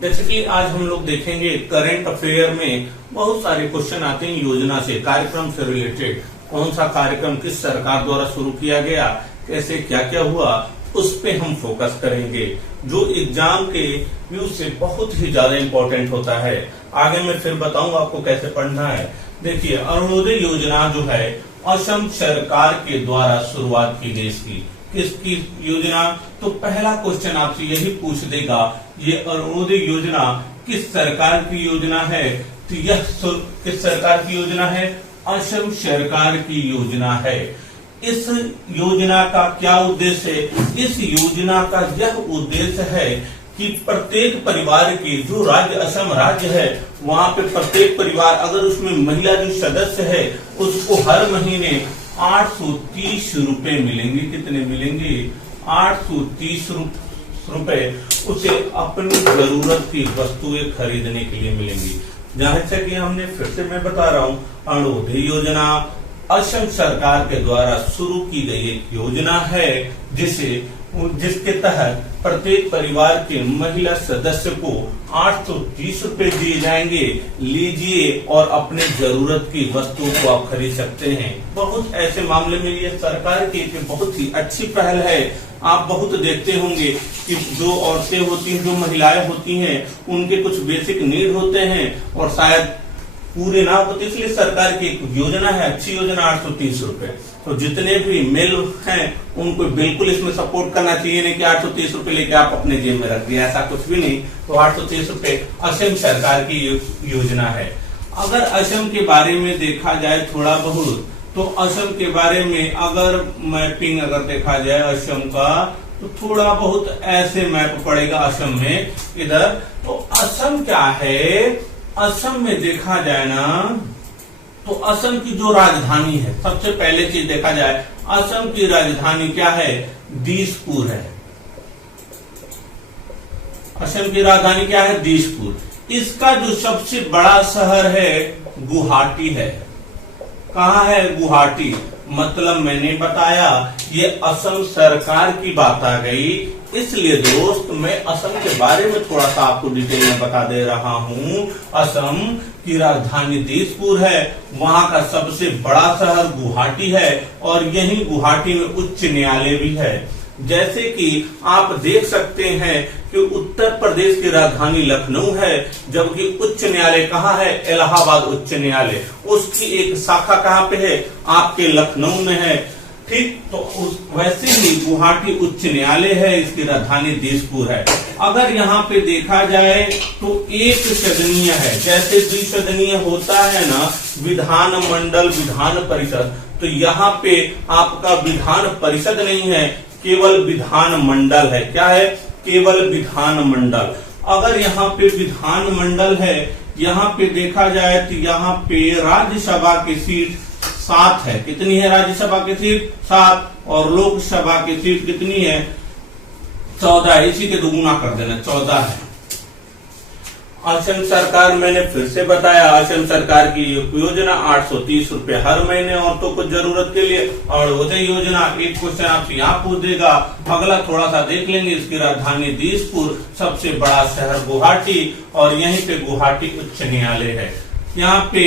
जैसे कि आज हम लोग देखेंगे करंट अफेयर में बहुत सारे क्वेश्चन आते हैं योजना से, कार्यक्रम से रिलेटेड। कौन सा कार्यक्रम किस सरकार द्वारा शुरू किया गया, कैसे क्या क्या हुआ, उस पे हम फोकस करेंगे, जो एग्जाम के व्यू से बहुत ही ज्यादा इंपॉर्टेंट होता है। आगे मैं फिर बताऊंगा आपको कैसे पढ़ना है। देखिए, अरुणोदय योजना जो है असम सरकार के द्वारा शुरुआत की गई। इसकी किसकी योजना? तो पहला क्वेश्चन आपसे यही पूछ देगा, ये अरुणोदय योजना किस सरकार की योजना है? तो यह किस सरकार की योजना है? असम सरकार की योजना है। इस योजना का क्या उद्देश्य है? इस योजना का यह उद्देश्य है कि प्रत्येक परिवार की, जो राज्य असम राज्य है, वहां पे प्रत्येक परिवार, अगर उसमें महिला जो सदस्य है, उसको हर महीने 830 रुपए मिलेंगे। कितने मिलेंगे? 830 रुपए उसे अपनी जरूरत की वस्तुएं खरीदने के लिए मिलेंगी। जैसे कि हमने फिर से मैं बता रहा हूँ, अरुणोदय योजना असम सरकार के द्वारा शुरू की गई एक योजना है, जिसके तहत प्रत्येक परिवार के महिला सदस्य को 830 रुपए दिए जाएंगे। लीजिए और अपने जरूरत की वस्तुओं को आप खरीद सकते हैं। बहुत ऐसे मामले में ये सरकार की बहुत ही अच्छी पहल है। आप बहुत देखते होंगे कि जो औरतें होती हैं, जो महिलाएं होती हैं, उनके कुछ बेसिक नीड होते हैं और शायद पूरे ना होते, इसलिए सरकार की एक योजना है, अच्छी योजना, 830 रुपए। तो जितने भी मेल हैं उनको बिल्कुल इसमें सपोर्ट करना चाहिए, नहीं कि 830 रुपए लेके आप अपने जेब में रख दिया, ऐसा कुछ भी नहीं। तो 830 रुपए असम सरकार की योजना है। अगर असम के बारे में देखा जाए थोड़ा बहुत, तो असम के बारे में अगर मैपिंग अगर देखा जाए असम का, तो थोड़ा बहुत ऐसे मैप पड़ेगा असम में इधर। तो असम क्या है? असम में देखा जाए ना, तो असम की जो राजधानी है, सबसे पहले चीज देखा जाए, असम की राजधानी क्या है? दिसपुर है। असम की राजधानी क्या है? दिसपुर। इसका जो सबसे बड़ा शहर है गुवाहाटी है। कहाँ है? गुवाहाटी। मतलब मैंने बताया, ये असम सरकार की बात आ गई, इसलिए दोस्त मैं असम के बारे में थोड़ा सा आपको डिटेल में बता दे रहा हूँ। असम की राजधानी दिसपुर है, वहां का सबसे बड़ा शहर गुवाहाटी है, और यही गुवाहाटी में उच्च न्यायालय भी है। जैसे कि आप देख सकते हैं कि उत्तर प्रदेश की राजधानी लखनऊ है, जबकि उच्च न्यायालय कहाँ है? इलाहाबाद उच्च न्यायालय। उसकी एक शाखा कहाँ पे है? आपके लखनऊ में है। ठीक, तो वैसे ही गुवाहाटी उच्च न्यायालय है, इसकी राजधानी दिसपुर है। अगर यहाँ पे देखा जाए तो एक सदनीय है, जैसे द्विसदनीय होता है ना, विधान मंडल विधान परिषद, तो यहाँ पे आपका विधान परिषद नहीं है, केवल विधान मंडल है। क्या है? केवल विधान मंडल। अगर यहाँ पे विधान मंडल है, यहाँ पे देखा जाए तो यहाँ पे राज्यसभा की सीट 7 है। कितनी है राज्यसभा की सीट? 7। और लोकसभा की सीट कितनी है? 14। इसी के दुगुना कर देना, 14 है। असम सरकार, मैंने फिर से बताया, असम सरकार की योजना 830 रुपए हर महीने औरतों को जरूरत के लिए। और अरुणोदय योजना, एक क्वेश्चन आपसे यहाँ पूछ देगा। अगला थोड़ा सा देख लेंगे, इसकी राजधानी दिसपुर, सबसे बड़ा शहर गुवाहाटी, और यहीं पे गुवाहाटी उच्च न्यायालय है। यहाँ पे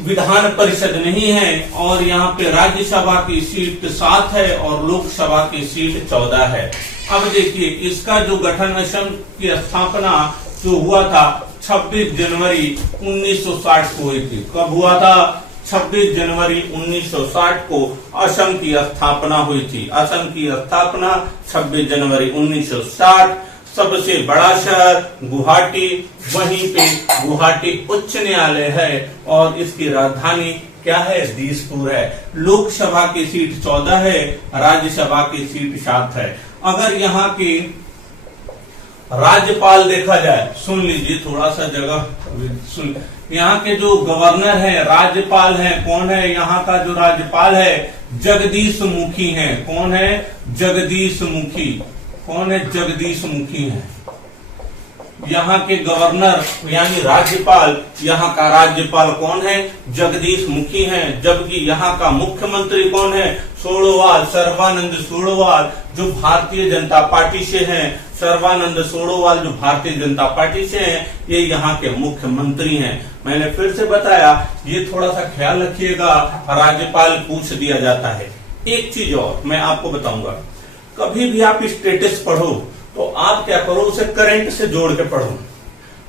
विधान परिषद नहीं है, और यहाँ पे राज्यसभा की सीट 7 है और लोकसभा की सीट 14 है। अब देखिए, इसका जो गठन, असम की स्थापना जो हुआ था 26 जनवरी 1960 को हुई थी। कब हुआ था? 26 जनवरी 1960 को असम की स्थापना हुई थी। असम की स्थापना 26 जनवरी 1960। सबसे बड़ा शहर गुवाहाटी, वहीं पे गुवाहाटी उच्च न्यायालय है, और इसकी राजधानी क्या है? दिसपुर है। लोकसभा की सीट 14 है, राज्यसभा की सीट 7 है। अगर यहाँ की राज्यपाल देखा जाए, सुन लीजिए थोड़ा सा जगह सुन, यहाँ के जो गवर्नर है, राज्यपाल है, कौन है? यहाँ का जो राज्यपाल है जगदीश मुखी है। कौन है? जगदीश मुखी। कौन है? जगदीश मुखी है। यहाँ के गवर्नर यानी राज्यपाल, यहाँ का राज्यपाल कौन है? जगदीश मुखी है। जबकि यहाँ का मुख्यमंत्री कौन है? सोनोवाल, सर्बानंद सोनोवाल। जो भारतीय जनता पार्टी से हैं, सर्बानंद सोनोवाल जो भारतीय जनता पार्टी से हैं, ये यहाँ के मुख्यमंत्री हैं। मैंने फिर से बताया, ये थोड़ा सा ख्याल रखिएगा, राज्यपाल पूछ दिया जाता है। एक चीज और मैं आपको बताऊंगा, कभी भी आप स्टेटस पढ़ो तो आप क्या करो, उसे करंट से जोड़ के पढ़ो।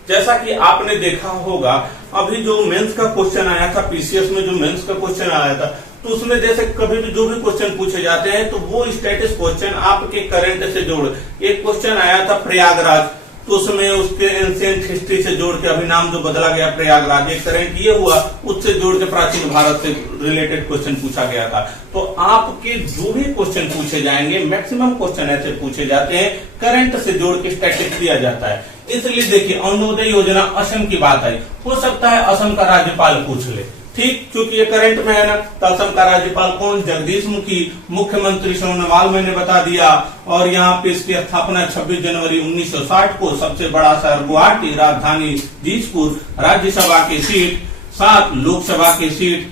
जैसा कि आपने देखा होगा, अभी जो मेंस का क्वेश्चन आया था, पीसीएस में जो मेंस का क्वेश्चन आया था, तो उसमें जैसे कभी भी जो भी क्वेश्चन पूछे जाते हैं तो वो स्टेटस क्वेश्चन आपके करंट से जोड़, एक क्वेश्चन आया था प्रयागराज, तो उसमें उसके एंशिएंट हिस्ट्री से जोड़ के, अभी नाम जो बदला गया प्रयागराज, एक करंट ये हुआ, उससे जोड़ के प्राचीन भारत से रिलेटेड क्वेश्चन पूछा गया था। तो आपके जो भी क्वेश्चन पूछे जाएंगे, मैक्सिमम क्वेश्चन ऐसे पूछे जाते हैं, करंट से जोड़ के स्टैटिक दिया जाता है। इसलिए देखिए, अरुणोदय योजना असम की बात आई, हो सकता है असम का राज्यपाल पूछ ले, ठीक, क्योंकि ये करंट में है ना। तो असम का राज्यपाल कौन? जगदीश मुखी। मुख्यमंत्री सोनोवाल मैंने बता दिया। और यहाँ पे इसकी स्थापना 26 जनवरी 1960 को, सबसे बड़ा शहर गुवाहाटी, राजधानी दिसपुर, राज्यसभा की सीट 7, लोकसभा की सीट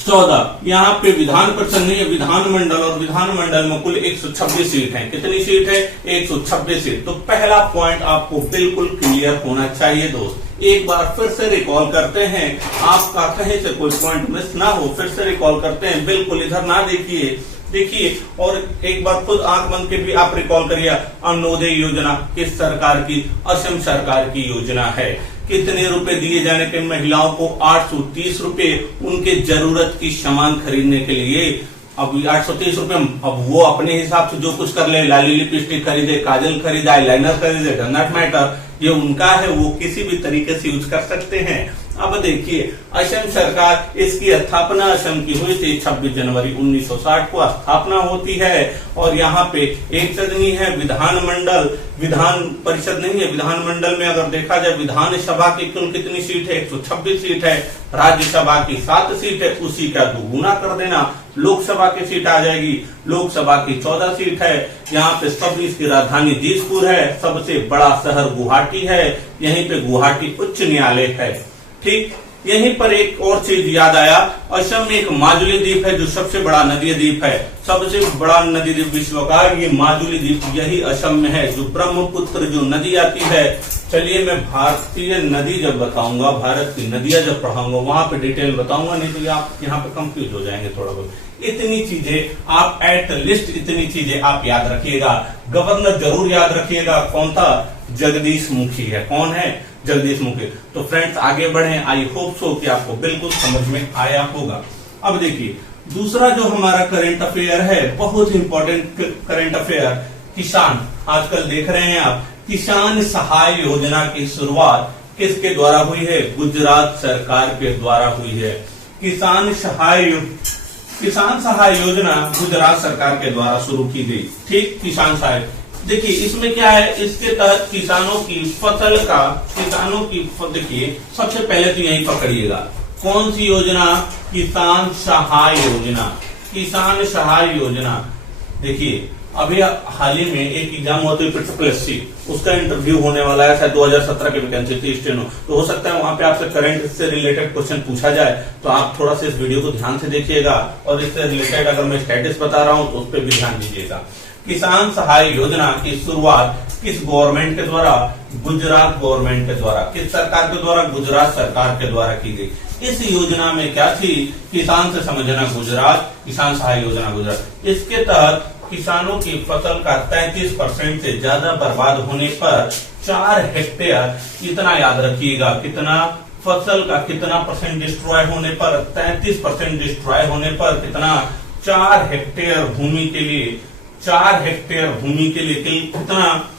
14, यहाँ पे विधान परिषद नहीं है, विधानमंडल, और विधानमंडल में कुल 126 सीट है। कितनी सीट है? 126 सीट। तो पहला पॉइंट आपको बिल्कुल क्लियर होना चाहिए दोस्त। एक बार फिर से रिकॉल करते हैं, आपका कहीं से कोई पॉइंट मिस ना हो, फिर से रिकॉल करते हैं, बिल्कुल इधर ना देखिए, और एक बार खुद आंख बंद के भी आप रिकॉल करिए। अरुणोदय योजना किस सरकार की? असम सरकार की योजना है। कितने रुपए दिए जाने के? महिलाओं को 830 रुपए उनके जरूरत की सामान खरीदने के लिए। अब 830 रुपए, अब वो अपने हिसाब से जो कुछ कर ले, लाली लिपस्टिक खरीदे, काजल खरीदे, आईलाइनर खरीदे, डज नॉट मैटर, ये उनका है, वो किसी भी तरीके से यूज कर सकते हैं। अब देखिए, असम सरकार, इसकी स्थापना असम की हुई थी 26 जनवरी 1960 को स्थापना होती है। और यहाँ पे एक सदनी है, विधानमंडल, विधान परिषद नहीं है, विधानमंडल में अगर देखा जाए, विधानसभा की कुल कितनी सीट है? 126 सीट है। राज्यसभा की 7 सीट है, उसी का दुगुना कर देना, लोकसभा की सीट आ जाएगी, लोकसभा की 14 सीट है। यहाँ पे सब, इसकी राजधानी दिसपुर है, सबसे बड़ा शहर गुवाहाटी है, यहीं पे गुवाहाटी उच्च न्यायालय है, ठीक। यहीं पर एक और चीज याद आया, असम में एक माजुली द्वीप है जो सबसे बड़ा नदी द्वीप है, सबसे बड़ा नदी द्वीप विश्व का, ये माजुली द्वीप यही असम में है, जो ब्रह्मपुत्र जो नदी आती है। चलिए, मैं भारतीय नदी जब बताऊंगा, भारत की नदियां जब पढ़ाऊंगा, वहां पे डिटेल बताऊंगा, नहीं तो आप यहाँ पे कंफ्यूज हो जाएंगे थोड़ा बहुत। इतनी चीजें आप एट लिस्ट, इतनी चीजें आप याद रखिएगा। गवर्नर जरूर याद रखिएगा, कौन था? जगदीश मुखी है। कौन है? जगदीश मुखी। तो फ्रेंड्स, आगे बढ़े, आई होप सो कि आपको बिल्कुल समझ में आया होगा। अब देखिए, दूसरा जो हमारा करंट अफेयर है, बहुत इंपॉर्टेंट करंट अफेयर, किसान। आजकल देख रहे हैं आप, किसान सहाय योजना की शुरुआत किसके द्वारा हुई है? गुजरात सरकार के द्वारा हुई है। किसान सहाय योजना गुजरात सरकार के द्वारा शुरू की गई, ठीक। किसान सहाय, देखिए इसमें क्या है, इसके तहत किसानों की फसल का, देखिए सबसे पहले तो यही पकड़िएगा, कौन सी योजना? किसान सहाय योजना। किसान सहाय योजना, देखिए अभी हाल ही में एक एग्जाम हुआ तो SSSC, उसका इंटरव्यू होने वाला है, शायद 2017 की वैकेंसी थी स्टेनो, तो हो सकता है वहां पे आपसे करंट से रिलेटेड क्वेश्चन पूछा जाए, तो आप थोड़ा सा इस वीडियो को ध्यान से देखिएगा, और इससे रिलेटेड अगर मैं स्टेटस बता रहा हूं तो उस पर भी ध्यान दीजिएगा। किसान सहाय योजना की शुरुआत किस गवर्नमेंट के द्वारा? गुजरात गवर्नमेंट के द्वारा। किस सरकार के द्वारा? गुजरात सरकार के द्वारा की गई। इस योजना में क्या थी? किसान से समझना गुजरात, किसान सहाय योजना गुजरात। इसके तहत किसानों की फसल का 33% से ज्यादा बर्बाद होने पर 4 हेक्टेयर, इतना याद रखिएगा, कितना फसल का कितना परसेंट डिस्ट्रॉय होने पर? 33% डिस्ट्रॉय होने पर कितना? 4 हेक्टेयर भूमि के लिए, 4 हेक्टेयर भूमि के लिए कितना?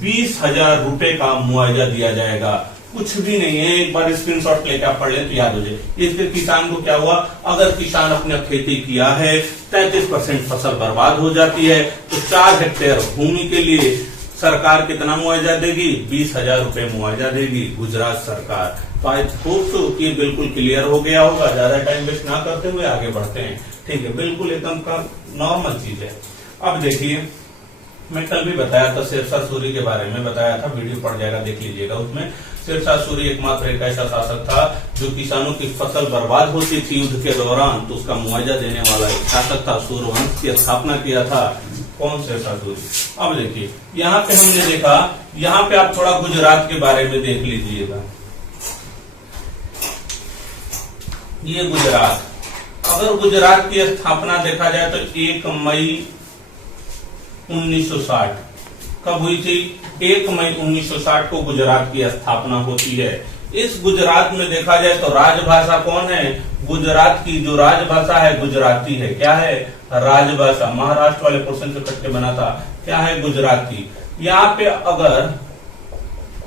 20,000 रुपए का मुआवजा दिया जाएगा। कुछ भी नहीं है, एक बार स्क्रीनशॉट लेकर आप पढ़ ले तो याद हो जाए। इसके किसान को क्या हुआ? अगर किसान अपने खेती किया है, 33% फसल बर्बाद हो जाती है, तो 4 हेक्टेयर भूमि के लिए सरकार कितना मुआवजा देगी? 20,000 रुपए मुआवजा देगी गुजरात सरकार। तो आई होप सो कि बिल्कुल क्लियर हो गया होगा। ज्यादा टाइम वेस्ट ना करते हुए आगे बढ़ते हैं, ठीक है। बिल्कुल एकदम का नॉर्मल चीज है। अब देखिए, मैं कल भी बताया था, शेरशाह सूरी के बारे में बताया था, वीडियो पड़ जाएगा, देख लीजिएगा। उसमें शेरशाह सूरी एकमात्र एक ऐसा शासक था जो किसानों की फसल बर्बाद होती थी युद्ध के दौरान तो उसका मुआवजा देने वाला एक शासक था। सूर्यवंश की स्थापना किया था कौन? शेरशाह सूरी। अब देखिए यहाँ पे हमने देखा, यहाँ पे आप थोड़ा गुजरात के बारे में देख लीजिएगा। ये गुजरात, अगर गुजरात की स्थापना देखा जाए तो 1 मई 1960 कब हुई थी? 1 मई 1960 को गुजरात की स्थापना होती है। इस गुजरात में देखा जाए तो राजभाषा कौन है? गुजरात की जो राजभाषा है गुजराती है। क्या है? राजभाषा। महाराष्ट्र वाले पोर्शन से कट के बना था। क्या है? गुजराती। यहाँ पे अगर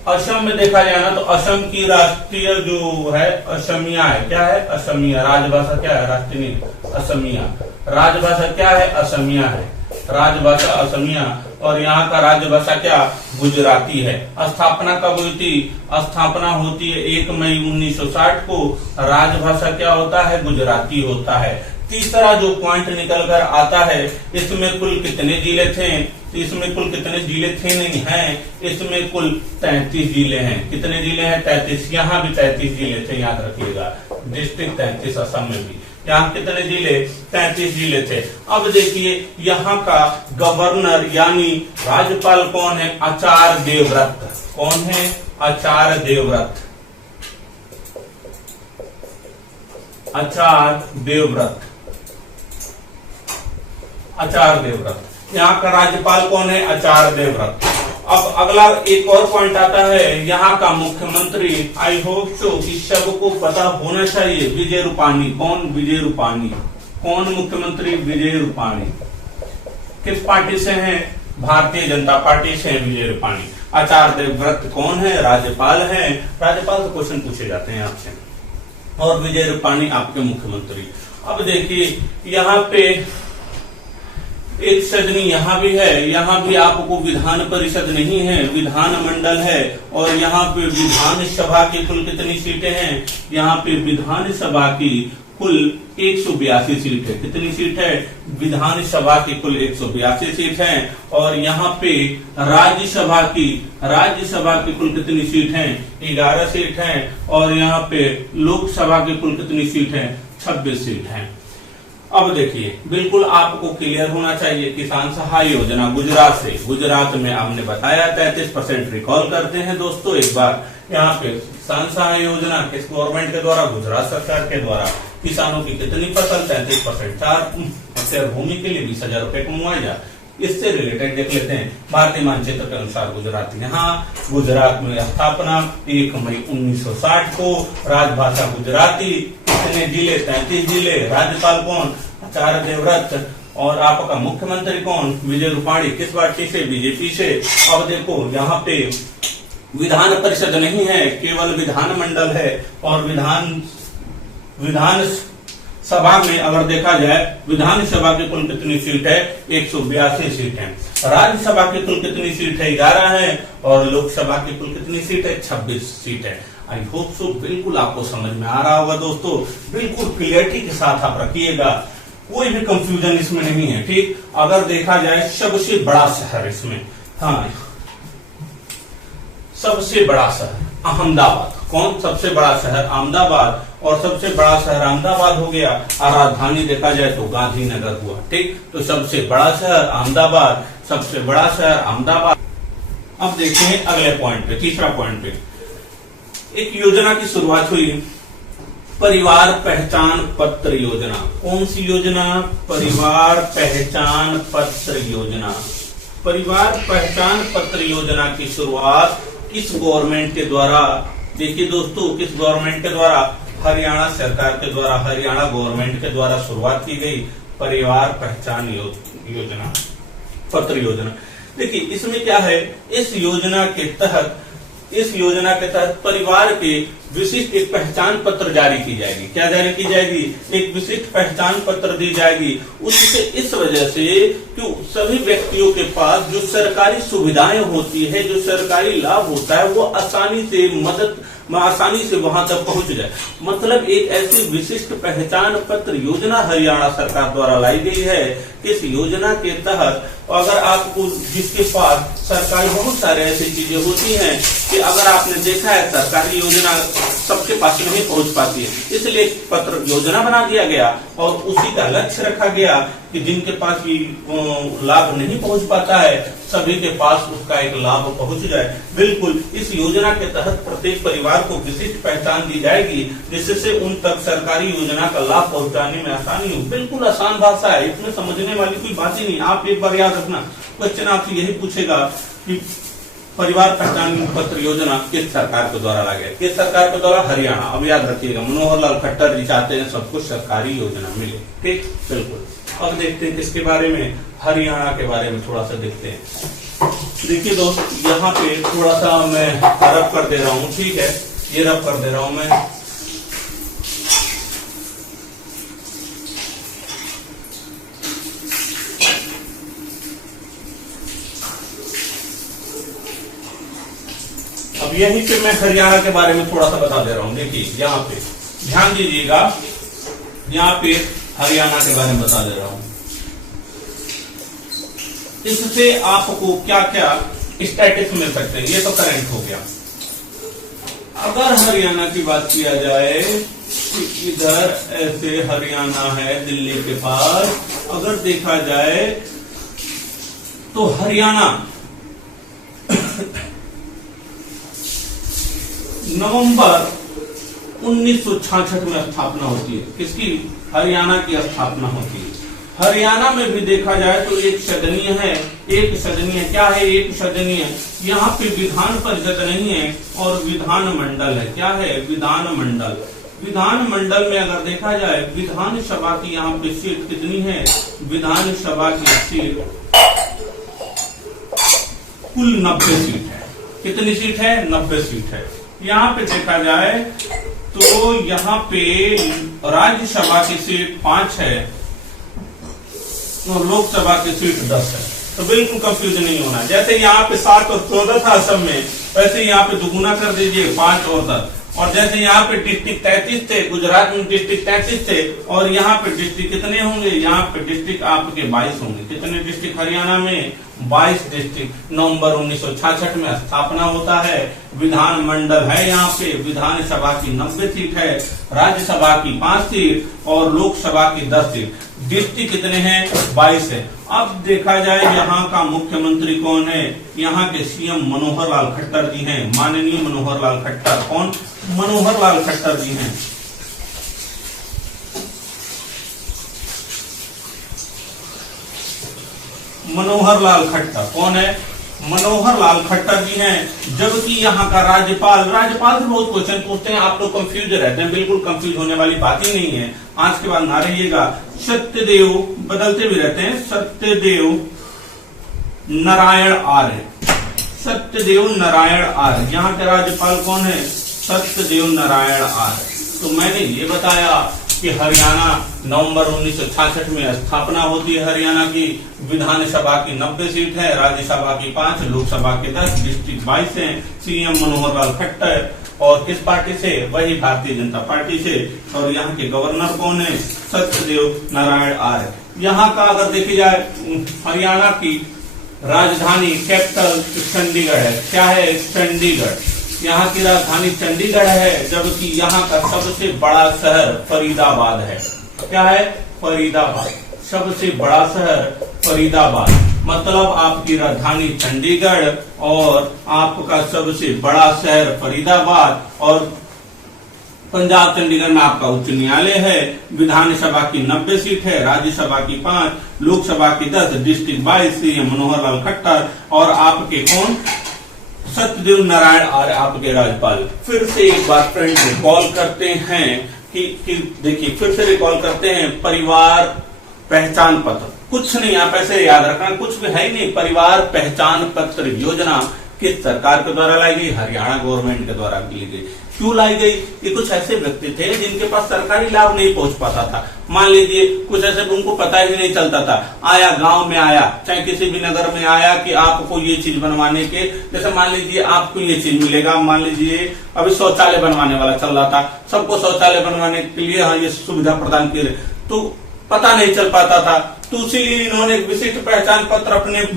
असम में देखा जाए ना तो असम की राष्ट्रीय जो है असमिया है। क्या है? असमिया। राजभाषा क्या है? राष्ट्रीय नहीं, असमिया। राजभाषा क्या है? असमिया है। राजभाषा असमिया। और यहाँ का राजभाषा क्या? गुजराती है। स्थापना कब हुई थी? स्थापना होती है 1 मई 1960 को। राजभाषा क्या होता है? गुजराती होता है। तीसरा जो पॉइंट निकल कर आता है, इसमें कुल कितने जिले थे? इसमें कुल कितने जिले थे? नहीं है, इसमें कुल 33 जिले हैं। कितने जिले हैं? 33। यहाँ भी 33 जिले थे, याद रखिएगा। डिस्ट्रिक्ट 33 असम में भी। यहाँ कितने जिले? 33 जिले थे। अब देखिए यहाँ का गवर्नर यानी राज्यपाल कौन है? आचार्य देवव्रत। कौन है? आचार्य देवव्रत। आचार्य देवव्रत। आचार्य देवव्रत। यहाँ का राज्यपाल कौन है? आचार्य देवव्रत। अब अगला एक और पॉइंट आता है, यहाँ का मुख्यमंत्री, आई होप सो कि सबको पता होना चाहिए, विजय रूपाणी। कौन? विजय रूपाणी। कौन मुख्यमंत्री? विजय रूपाणी। किस पार्टी से हैं? भारतीय जनता पार्टी से हैं विजय रूपाणी। आचार्य देवव्रत कौन है? राज्यपाल है। राज्यपाल से क्वेश्चन पूछे जाते हैं आपसे। और विजय रूपाणी आपके मुख्यमंत्री। अब देखिए यहाँ पे एक सदनी यहाँ भी है, यहाँ भी आपको विधान परिषद नहीं है, विधान मंडल है। और यहाँ पे विधानसभा की कुल कितनी सीटें हैं? यहाँ पे विधानसभा की कुल 182 सीट है। कितनी सीट है? विधानसभा की कुल 182 सीट है। और यहाँ पे राज्यसभा की कुल कितनी सीट है? 11 सीट है। और यहाँ पे लोकसभा की कुल कितनी सीट है? 26 सीट है। अब देखिए बिल्कुल आपको क्लियर होना चाहिए, किसान सहाय योजना गुजरात से। गुजरात में आपने बताया 33%। रिकॉल करते हैं दोस्तों एक बार। यहाँ पे किसान सहाय योजना किस गवर्नमेंट के द्वारा? गुजरात सरकार के द्वारा। किसानों की कितनी फसल? 33%। 4 हेक्टेयर भूमि के लिए 20,000 रुपए का मुआवजा। इससे रिलेटेड देख लेते हैं। भारतीय मानचित्र के अनुसार गुजरात, यहाँ गुजरात में स्थापना 1 मई 1960 को। राजभाषा गुजराती। कितने जिले? 33 जिले। राज्यपाल कौन? आचार्य देवव्रत। और आपका मुख्यमंत्री कौन? विजय रूपाणी। किस पार्टी से? बीजेपी से। अब देखो यहाँ पे विधान परिषद नहीं है, केवल विधान मंडल है। और विधान सभा में अगर देखा जाए, विधानसभा की कुल कितनी सीट है? 182 सीट है। राज्यसभा की कुल कितनी सीट है? 11 है। और लोकसभा की कुल कितनी सीट है? 26 सीट है। आई होप सो बिल्कुल आपको समझ में आ रहा होगा दोस्तों। बिल्कुल क्लियरिटी के साथ आप रखिएगा, कोई भी कंफ्यूजन इसमें नहीं है। ठीक, अगर देखा जाए सबसे बड़ा शहर इसमें, हाँ सबसे बड़ा शहर अहमदाबाद। कौन? सबसे बड़ा शहर अहमदाबाद। और सबसे बड़ा शहर अहमदाबाद हो गया। और राजधानी देखा जाए तो गांधीनगर हुआ। ठीक, तो सबसे बड़ा शहर अहमदाबाद, सबसे बड़ा शहर अहमदाबाद। अब देखते हैं अगले पॉइंट पे, तीसरा पॉइंट पे। एक योजना की शुरुआत हुई, परिवार पहचान पत्र योजना। कौन सी योजना? परिवार पहचान पत्र योजना। परिवार पहचान पत्र योजना की शुरुआत किस गवर्नमेंट के द्वारा? देखिए दोस्तों, किस गवर्नमेंट के द्वारा? हरियाणा सरकार के द्वारा, हरियाणा गवर्नमेंट के द्वारा शुरुआत की गई परिवार पहचान योजना, पत्र योजना। देखिए इसमें क्या है, इस योजना के तहत परिवार के विशिष्ट एक पहचान पत्र जारी की जाएगी। क्या जारी की जाएगी? एक विशिष्ट पहचान पत्र दी जाएगी। उससे इस वजह से कि सभी व्यक्तियों के पास जो सरकारी सुविधाएं होती है, जो सरकारी लाभ होता है, वो आसानी से मदद आसानी से वहां तक पहुंच जाए। मतलब एक ऐसी विशिष्ट पहचान पत्र योजना हरियाणा सरकार द्वारा लाई गई है। इस योजना के तहत अगर आपको, जिसके पास सरकारी बहुत सारे ऐसी चीजें होती हैं कि अगर आपने देखा है सरकारी योजना सबके पास नहीं पहुंच पाती है, इसलिए पत्र योजना बना दिया गया और उसी का लक्ष्य रखा गया कि जिनके पास भी लाभ नहीं पहुंच पाता है सभी के पास उसका एक लाभ पहुंच जाए। बिल्कुल इस योजना के तहत प्रत्येक परिवार को विशिष्ट पहचान दी जाएगी जिससे उन तक सरकारी योजना का लाभ पहुंचाने में आसानी हो। बिल्कुल आसान भाषा है, इसमें समझने वाली कोई बात ही नहीं। आप एक बार याद रखना, क्वेश्चन आपसे यही पूछेगा कि परिवार पहचान पत्र योजना किस सरकार के द्वारा लाया गया, किस सरकार के द्वारा? हरियाणा। अब याद रखिएगा, मनोहर लाल खट्टर जी चाहते हैं सबको सरकारी योजना मिले। ठीक, बिल्कुल। अब देखते हैं किसके बारे में, हरियाणा के बारे में थोड़ा सा देखते हैं। देखिए दोस्त, यहाँ पे थोड़ा सा मैं रब कर दे रहा हूँ, ठीक है, ये रब कर दे रहा हूं मैं। अब यहीं पे मैं हरियाणा के बारे में थोड़ा सा बता दे रहा हूं। देखिए यहाँ पे ध्यान दीजिएगा, यहाँ पे हरियाणा के बारे में बता दे रहा हूं। इससे आपको क्या क्या स्टैटिस मिल सकते हैं, ये तो करंट हो गया। अगर हरियाणा की बात किया जाए तो इधर ऐसे हरियाणा है दिल्ली के पास, अगर देखा जाए तो हरियाणा नवंबर 1966 में स्थापना होती है। किसकी? हरियाणा की स्थापना होती है। हरियाणा में भी देखा जाए तो एक सदनीय है, एक सदनीय क्या है? एक सदनीय। यहाँ पे विधान परिषद नहीं है और विधान मंडल है। क्या है? विधान मंडल। विधान मंडल में अगर देखा जाए विधानसभा की यहाँ पे सीट कितनी है? विधानसभा की सीट कुल 90 सीट है। कितनी सीट है? 90 सीट है। यहाँ पे देखा जाए तो यहाँ पे राज्यसभा की सीट 5 है और लोकसभा की सीट 10 है। तो बिल्कुल कंफ्यूज नहीं होना। जैसे यहाँ पे 7 और 14 था असम में, वैसे यहाँ पे दुगुना कर दीजिए 5 और 10। और जैसे यहाँ पे डिस्ट्रिक्ट 33 थे, गुजरात में डिस्ट्रिक्ट 33 थे, और यहाँ पे डिस्ट्रिक्ट कितने होंगे? यहाँ पे डिस्ट्रिक्ट आपके 22 होंगे। कितने डिस्ट्रिक्ट हरियाणा में? 22 डिस्ट्रिक्ट। नवंबर 1966 में स्थापना होता है। विधान मंडल है, यहाँ पे विधानसभा की 90 सीट है, राज्यसभा की 5 सीट और लोकसभा की 10 सीट। डिस्ट्रिक्ट कितने हैं? 22 है। अब देखा जाए यहाँ का मुख्यमंत्री कौन है? यहाँ के सीएम मनोहर लाल खट्टर जी हैं, माननीय मनोहर लाल खट्टर। कौन? मनोहर लाल खट्टर जी हैं। मनोहर लाल खट्टर कौन है? मनोहर लाल खट्टर जी हैं। जबकि यहाँ का राज्यपाल से बहुत क्वेश्चन पूछते हैं, आप लोग कंफ्यूज रहते हैं। बिल्कुल कंफ्यूज होने वाली बात ही नहीं है, आज के बाद ना रहिएगा। सत्यदेव, बदलते भी रहते हैं, सत्यदेव नारायण आर्य। सत्यदेव नारायण आर्य यहाँ के राज्यपाल कौन है? सत्यदेव नारायण आर्य। तो मैंने ये बताया कि हरियाणा नवंबर 1966 में स्थापना होती है। हरियाणा की विधानसभा की 90 सीट है, राज्यसभा की 5, लोकसभा के 10, डिस्ट्रिक्ट 22 है। सीएम मनोहर लाल खट्टर, और किस पार्टी से? वही भारतीय जनता पार्टी से। और यहाँ के गवर्नर कौन है? सत्यदेव नारायण आर्य। यहाँ का अगर देखी जाए हरियाणा की राजधानी कैपिटल चंडीगढ़ है। क्या है? चंडीगढ़। यहाँ की राजधानी चंडीगढ़ है, जबकि यहाँ का सबसे बड़ा शहर फरीदाबाद है। क्या है? फरीदाबाद। सबसे बड़ा शहर फरीदाबाद। मतलब आपकी राजधानी चंडीगढ़ और आपका सबसे बड़ा शहर फरीदाबाद। और पंजाब चंडीगढ़ में आपका उच्च न्यायालय है। विधानसभा की 90 सीट है, राज्यसभा की 5, लोकसभा की 10, डिस्ट्रिक्ट 22, सीएम मनोहर लाल खट्टर। और आपके कौन? सत्यदेव नारायण आर्य आपके राज्यपाल। फिर से एक बार फ्रेंड रिकॉल करते हैं कि देखिए, फिर से रिकॉल करते हैं परिवार पहचान पत्र। कुछ नहीं, आप ऐसे याद रखना, कुछ भी है ही नहीं। परिवार पहचान पत्र योजना किस सरकार के द्वारा लाई गई? हरियाणा गवर्नमेंट के द्वारा ली गई। क्यों लाई गई? ये कुछ ऐसे व्यक्ति थे जिनके पास सरकारी लाभ नहीं पहुंच पाता था। मान लीजिए कुछ ऐसे उनको पता ही नहीं चलता था, आया गांव में आया, चाहे किसी भी नगर में आया कि आपको ये चीज बनवाने के, जैसे मान लीजिए आपको ये चीज मिलेगा, मान लीजिए अभी शौचालय बनवाने वाला चल रहा था, सबको शौचालय बनवाने के लिए हाँ ये सुविधा प्रदान की, तो पता नहीं चल पाता था, तो इसीलिए इन्होंने एक विशिष्ट पहचान पत्र अपने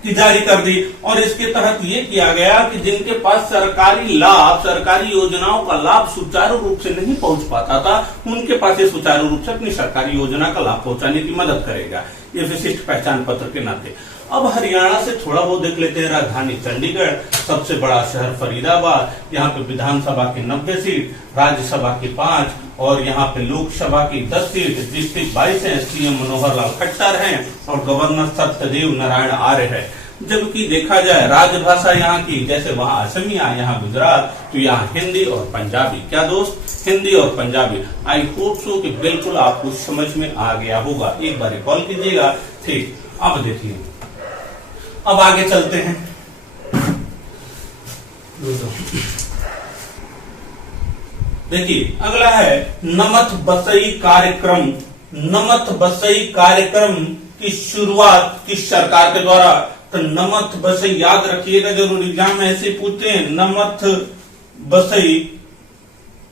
की जारी कर दी। और इसके तहत ये किया गया कि जिनके पास सरकारी लाभ, सरकारी योजनाओं का लाभ सुचारू रूप से नहीं पहुंच पाता था, उनके पास ये सुचारू रूप से अपनी सरकारी योजना का लाभ पहुंचाने की मदद करेगा, ये विशिष्ट पहचान पत्र के नाते। अब हरियाणा से थोड़ा बहुत देख लेते हैं। राजधानी चंडीगढ़, सबसे बड़ा शहर फरीदाबाद, यहाँ पे विधानसभा की 90 सीट, राज्यसभा की 5 और यहाँ पे लोकसभा की 10 सीट, डिस्ट्रिक्ट 22 है, सीएम मनोहर लाल खट्टर हैं और गवर्नर सत्यदेव नारायण आर्य है। जबकि देखा जाए राजभाषा यहाँ की, जैसे वहाँ असमिया, यहाँ गुजरात, तो यहाँ हिंदी और पंजाबी। क्या दोस्त? हिंदी और पंजाबी। आई होप सो कि बिल्कुल आपको समझ में आ गया होगा। एक बार कॉल कीजिएगा। ठीक, अब देखिए, अब आगे चलते हैं। देखिए अगला है नमत बसई कार्यक्रम। नमत बसई कार्यक्रम की शुरुआत किस सरकार के द्वारा? तो नमत बसई याद रखिएगा, जरूर एग्जाम में ऐसे पूछते हैं। नमत बसई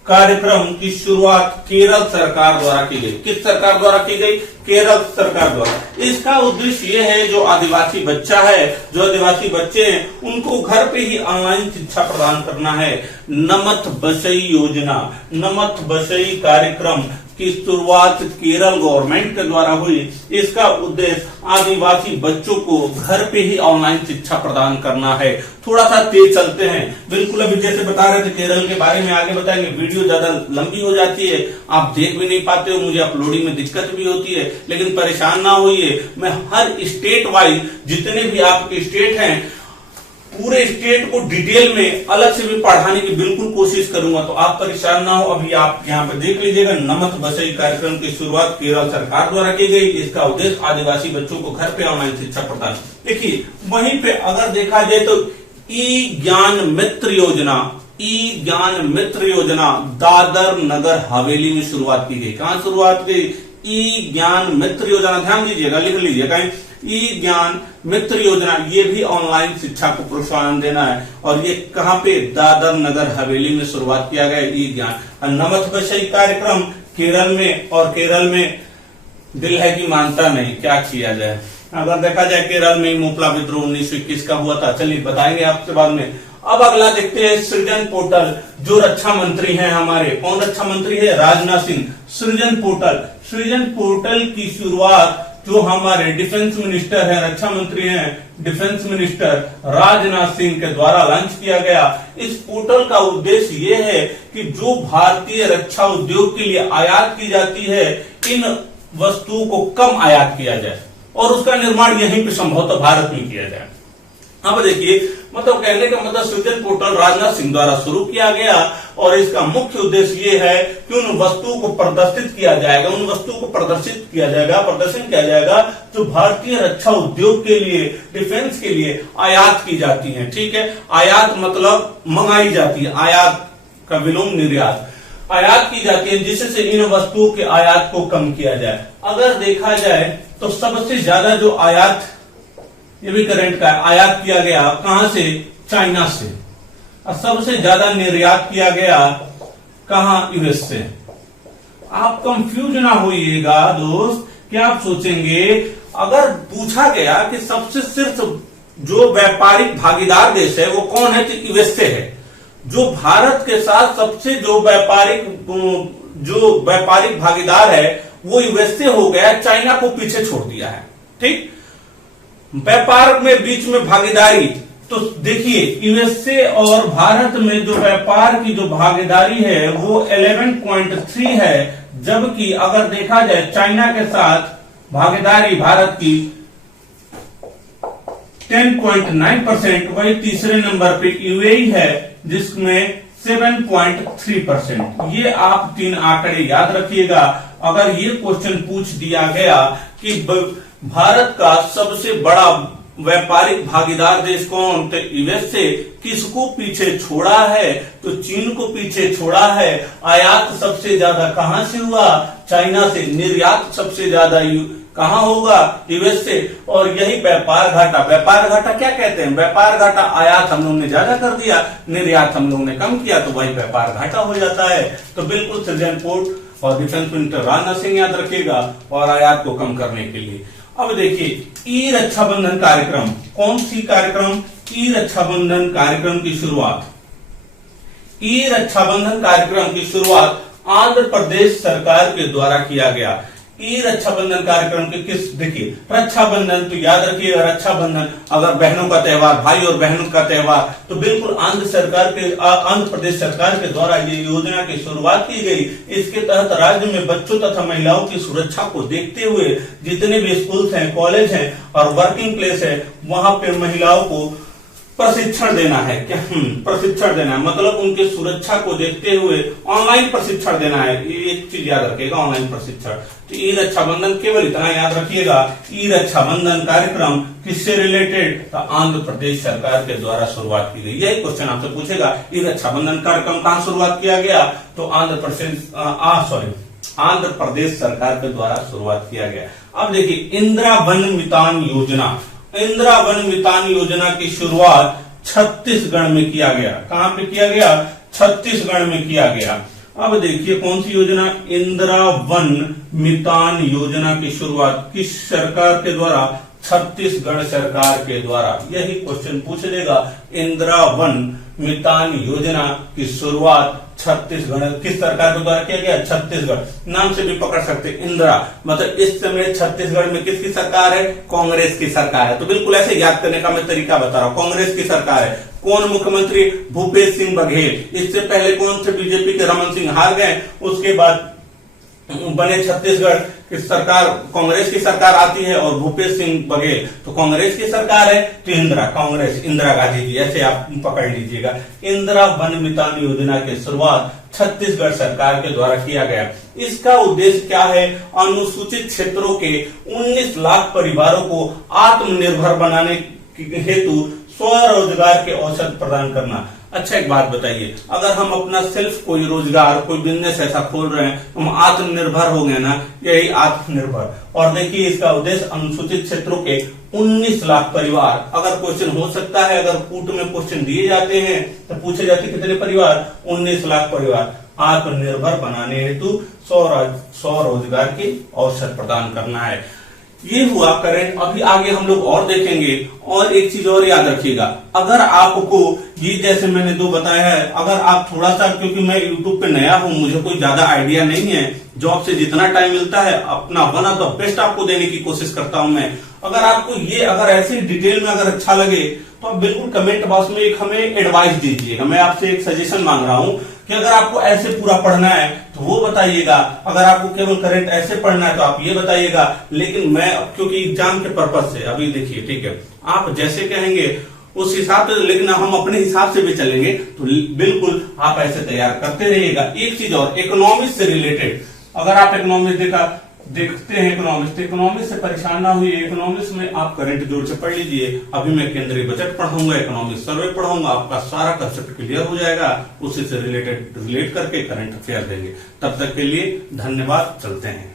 कार्यक्रम की शुरुआत केरल सरकार द्वारा की गई। किस सरकार द्वारा की गई? केरल सरकार द्वारा। इसका उद्देश्य यह है, जो आदिवासी बच्चा है, जो आदिवासी बच्चे हैं, उनको घर पे ही ऑनलाइन शिक्षा प्रदान करना है। नमत बसई योजना, नमत बसई कार्यक्रम की शुरुआत केरल गवर्नमेंट के द्वारा हुई। इसका उद्देश्य आदिवासी बच्चों को घर पे ही ऑनलाइन शिक्षा प्रदान करना है। थोड़ा सा तेज चलते हैं, बिल्कुल अभी जैसे बता रहे थे केरल के बारे में आगे बताएंगे। वीडियो ज्यादा लंबी हो जाती है, आप देख भी नहीं पाते हो, मुझे अपलोडिंग में दिक्कत भी होती है, लेकिन परेशान ना होइए। मैं हर स्टेट वाइज जितने भी आपके स्टेट हैं, पूरे स्टेट को डिटेल में अलग से भी पढ़ाने की बिल्कुल कोशिश करूंगा, तो आप परेशान ना हो। अभी आप यहाँ पे देख लीजिएगा, नमत बसई कार्यक्रम की शुरुआत केरल सरकार द्वारा की गई। इसका उद्देश्य आदिवासी बच्चों को घर पे ऑनलाइन शिक्षा प्रदान। देखिए वहीं पे अगर देखा जाए तो ई ज्ञान मित्र योजना, ई ज्ञान मित्र योजना दादर नगर हवेली में शुरुआत की गई। कहां शुरुआत की? ई ज्ञान मित्र योजना, ध्यान दीजिएगा, लिख लीजिएगा। ई ज्ञान मित्र योजना, ये भी ऑनलाइन शिक्षा को प्रोत्साहन देना है, और ये कहां पे? दादर नगर हवेली में शुरुआत किया गया ई ज्ञान। नमत बसई कार्यक्रम केरल में, और केरल में दिल है कि मानता नहीं, क्या किया जाए। अगर देखा जाए केरल में मोपला विद्रोह 1921 का हुआ था, चलिए बताएंगे आपसे बाद में। अब अगला देखते हैं सृजन पोर्टल, जो रक्षा मंत्री हैं हमारे। कौन रक्षा मंत्री है? राजनाथ सिंह। सृजन पोर्टल, सृजन पोर्टल की शुरुआत जो हमारे डिफेंस मिनिस्टर हैं, रक्षा मंत्री हैं, डिफेंस मिनिस्टर राजनाथ सिंह के द्वारा लॉन्च किया गया। इस पोर्टल का उद्देश्य ये है कि जो भारतीय रक्षा उद्योग के लिए आयात की जाती है, इन वस्तुओं को कम आयात किया जाए और उसका निर्माण यहीं पे संभवतः भारत में किया जाए। अब देखिए, मतलब कहने का मतलब सृजन पोर्टल राजनाथ सिंह द्वारा शुरू किया गया, और इसका मुख्य उद्देश्य ये है कि उन वस्तुओं को प्रदर्शित किया जाएगा, उन वस्तुओं को प्रदर्शित किया जाएगा, प्रदर्शन किया जाएगा जो भारतीय रक्षा उद्योग के लिए, डिफेंस के लिए आयात की जाती है। ठीक है, आयात मतलब मंगाई जाती है, आयात का विलोम निर्यात, आयात की जाती है, जिससे इन वस्तुओं के आयात को कम किया जाए। अगर देखा जाए तो सबसे ज्यादा जो आयात, ये भी करंट का आयात किया गया कहां से? चाइना से। और सबसे ज्यादा निर्यात किया गया कहां? यूएस से। आप कंफ्यूज ना होइएगा दोस्त, क्या आप सोचेंगे अगर पूछा गया कि सबसे सिर्फ जो व्यापारिक भागीदार देश है वो कौन है, तो यूएस से है। जो भारत के साथ सबसे जो व्यापारिक भागीदार है वो यूएस से हो गया, चाइना को पीछे छोड़ दिया है। ठीक, व्यापार में बीच में भागीदारी, तो देखिए यूएसए और भारत में जो व्यापार की जो भागीदारी है वो 11.3 है, जबकि अगर देखा जाए चाइना के साथ भागीदारी भारत की 10.9%, वही तीसरे नंबर पे यूएई है जिसमें 7.3%। ये आप 3 आंकड़े याद रखिएगा। अगर ये क्वेश्चन पूछ दिया गया कि भारत का सबसे बड़ा व्यापारिक भागीदार देश कौन? तो यूएस से। किसको पीछे छोड़ा है? तो चीन को पीछे छोड़ा है। आयात सबसे ज्यादा कहां से हुआ? चाइना से। निर्यात सबसे ज्यादा कहां होगा? यूएस से। और यही व्यापार घाटा, व्यापार घाटा क्या कहते हैं? व्यापार घाटा, आयात हम लोग ने ज्यादा कर दिया, निर्यात हम लोग ने कम किया, तो वही व्यापार घाटा हो जाता है। तो बिल्कुल सृजन पोर्ट और डिफेंस मिनिस्टर राजनाथ सिंह याद रखिएगा, और आयात को कम करने के लिए। अब देखिए, ई रक्षाबंधन कार्यक्रम, कौन सी कार्यक्रम? ई रक्षाबंधन कार्यक्रम की शुरुआत, ई रक्षाबंधन कार्यक्रम की शुरुआत आंध्र प्रदेश सरकार के द्वारा किया गया। ई रक्षाबंधन कार्यक्रम के किस, देखिए रक्षाबंधन तो याद रखिएगा, रक्षाबंधन अगर बहनों का त्योहार, भाई और बहनों का त्योहार, तो बिल्कुल आंध्र प्रदेश सरकार के द्वारा ये योजना की शुरुआत की गई। इसके तहत राज्य में बच्चों तथा महिलाओं की सुरक्षा को देखते हुए जितने भी स्कूल हैं, कॉलेज हैं और वर्किंग प्लेस है, वहां पे महिलाओं को प्रशिक्षण देना है। क्या? प्रशिक्षण देना है, मतलब उनकी सुरक्षा को देखते हुए ऑनलाइन प्रशिक्षण देना है। ये एक चीज याद रखिएगा, ऑनलाइन प्रशिक्षण। तो ई रक्षाबंधन केवल इतना याद रखिएगा, ई रक्षाबंधन कार्यक्रम किससे रिलेटेड? तो आंध्र प्रदेश सरकार के द्वारा शुरुआत की गई। यही क्वेश्चन आपसे पूछेगा, ई रक्षाबंधन कार्यक्रम कहां शुरुआत किया गया? तो आंध्र प्रदेश सरकार के द्वारा शुरुआत किया गया। अब देखिए, इंदिरा वन मितान योजना, इंदिरा वन मितान योजना की शुरुआत छत्तीसगढ़ में किया गया। कहां पे किया गया? छत्तीसगढ़ में किया गया। अब देखिए, कौन सी योजना? इंदिरा वन मितान योजना की शुरुआत किस सरकार के द्वारा? छत्तीसगढ़ सरकार के द्वारा। यही क्वेश्चन पूछ देगा, इंदिरा वन मितान योजना की शुरुआत छत्तीसगढ़ किस सरकार के द्वारा किया गया? छत्तीसगढ़। नाम से भी पकड़ सकते, इंदिरा मतलब इस समय छत्तीसगढ़ में किसकी सरकार है? कांग्रेस की सरकार है। तो बिल्कुल ऐसे याद करने का मैं तरीका बता रहा हूं, कांग्रेस की सरकार है। कौन मुख्यमंत्री? भूपेश सिंह बघेल। इससे पहले कौन थे? बीजेपी के रमन सिंह हार गए, उसके बाद बने छत्तीसगढ़ की सरकार, कांग्रेस की सरकार आती है और भूपेश सिंह बघेल, तो कांग्रेस की सरकार है। तो कांग्रेस, इंदिरा गांधी जी, ऐसे आप पकड़ लीजिएगा। इंदिरा वन मितान योजना की शुरुआत छत्तीसगढ़ सरकार के द्वारा किया गया। इसका उद्देश्य क्या है? अनुसूचित क्षेत्रों के 19 लाख परिवारों को आत्मनिर्भर बनाने हेतु स्वरोजगार के अवसर प्रदान करना। अच्छा, एक बात बताइए, अगर हम अपना सेल्फ कोई रोजगार, कोई बिजनेस ऐसा खोल रहे हैं, हम आत्मनिर्भर हो गए ना, यही आत्मनिर्भर। और देखिए, इसका उद्देश्य अनुसूचित क्षेत्रों के 19 लाख परिवार। अगर क्वेश्चन हो सकता है, अगर कूट में क्वेश्चन दिए जाते हैं तो पूछे जाते कितने परिवार? 19 लाख परिवार आत्मनिर्भर बनाने हेतु स्वरोजगार के अवसर प्रदान करना है। ये हुआ करंट। अभी आगे हम लोग और देखेंगे। और एक चीज और याद रखिएगा, अगर आपको ये जैसे मैंने दो बताया है, अगर आप थोड़ा सा, क्योंकि मैं यूट्यूब पे नया हूं, मुझे कोई ज्यादा आइडिया नहीं है, जॉब से जितना टाइम मिलता है अपना वन ऑफ द बेस्ट आपको देने की कोशिश करता हूं मैं। अगर आपको ये अगर ऐसे डिटेल में अगर अच्छा लगे तो आप बिल्कुल कमेंट बॉक्स में एक हमें एडवाइस दीजिएगा। मैं आपसे एक सजेशन मांग रहा हूं कि अगर आपको ऐसे पूरा पढ़ना है तो वो बताइएगा, अगर आपको केवल करंट ऐसे पढ़ना है तो आप ये बताइएगा। लेकिन मैं क्योंकि एग्जाम के पर्पज से अभी देखिए, ठीक है, आप जैसे कहेंगे उस हिसाब से, लेकिन हम अपने हिसाब से भी चलेंगे, तो बिल्कुल आप ऐसे तैयार करते रहिएगा। एक चीज और, इकोनॉमिक्स से रिलेटेड, अगर आप इकोनॉमिक्स देखते हैं, इकोनॉमिक्स से परेशान ना हुई, इकोनॉमिक्स में आप करंट जोड़ से पढ़ लीजिए। अभी मैं केंद्रीय बजट पढ़ाऊंगा, इकोनॉमिक सर्वे पढ़ाऊंगा, आपका सारा कंसेप्ट क्लियर हो जाएगा, उसी से रिलेट करके करंट अफेयर देंगे। तब तक के लिए धन्यवाद, चलते हैं।